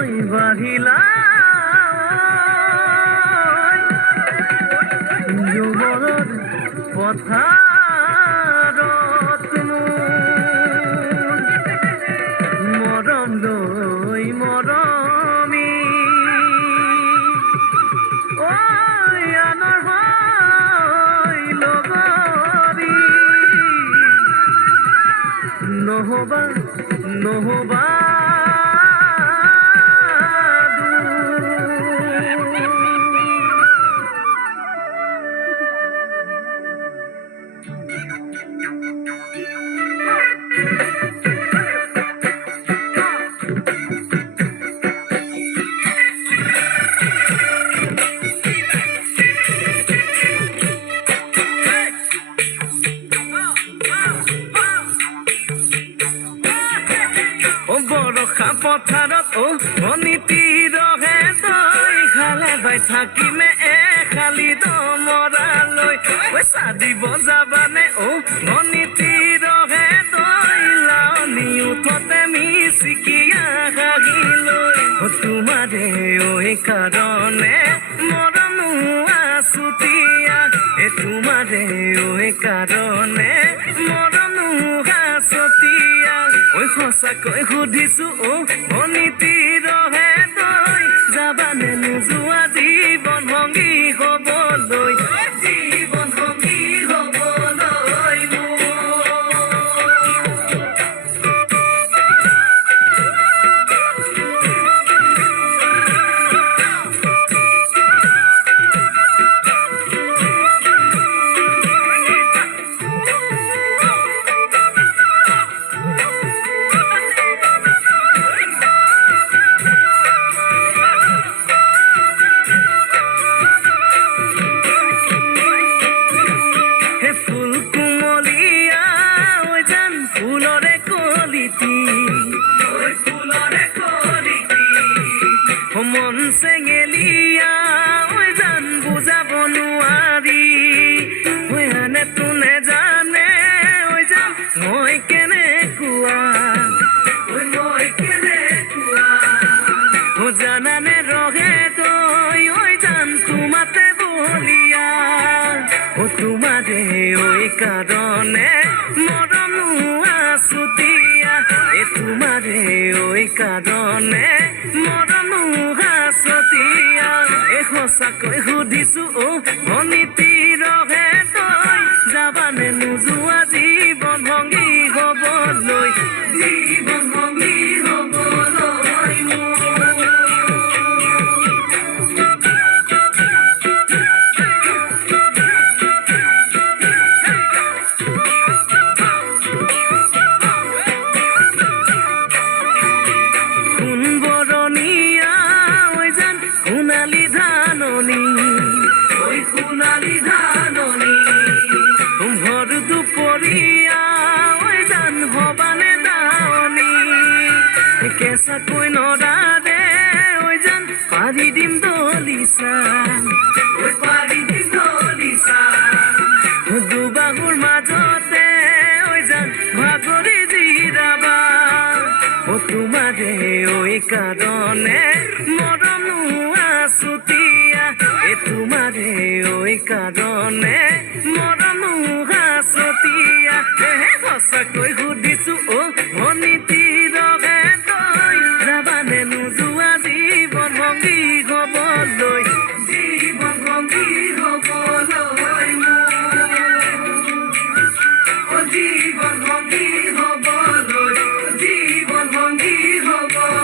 নৈ বাঢ়িলা যুৱৰৰ পথাৰত মৰম লৈ মৰমি ঐ আনৰ হৈ লগৰী নহবা নহবা বৰষা পথাৰত অনিতি ৰহে তই খালে বাই থাকিমে খালি দমৰালৈ চাদিব যাবানে অনিতি ৰহে তই লাৱনি উঠতে মিচিকিয়া হাগিলৈ তোমাৰে ঐ কাৰণে মৰমো আছুতীয়া তোমাৰে ঐ কাৰণে মৰমো আছুতীয়া ঐ সঁচাকৈ সুধিছো অনিতি ৰহে তই যাবানে নোযোৱা জীৱন সংগী হ'বলৈ জীৱন সংগী হ'বলৈ মন চেঙেলিয়া ঐ জান বুজাব নোৱাৰি ঐ আনে তোনে জানে ঐ জান মই কেনেকুৱা মই কেনেকুৱা জানানে ৰহে তই ঐ জান তোমাতে বলিয়া তোমাৰে ঐ কাৰণে মৰমো আছুতীয়া তোমাৰে ঐ কাৰণে মৰমো আছুতীয়া সঁচাকৈ সুধিছো অনিতি ৰহে তই যাবানে নোযোৱা জীৱন সংগী হ'বলৈ জীৱন সংগী হ'বলৈ সোণালী ধাননি ভৰ দুপৰীয়া ঐ জান ভবানে দাৱনি কেঁচাকৈ নৰাৰে ঐ জান পাৰি দিম দলিচা পাৰি দিম দলিচা দুবাহুৰ মাজতে ঐ জান ভাগৰি জিৰাবা তোমাৰে ঐ কাৰণে মৰমো আছুতীয়া তোমাৰে ঐ কাৰণে মৰমো আছুতীয়া সঁচাকৈ সুধিছো অনিতি ৰহে তই যাবানে নোযোৱা জীৱন সংগী হ'বলৈ জীৱন সংগী হ'বলৈ জীৱন সংগী হ'বলৈ জীৱন সংগী হ'ব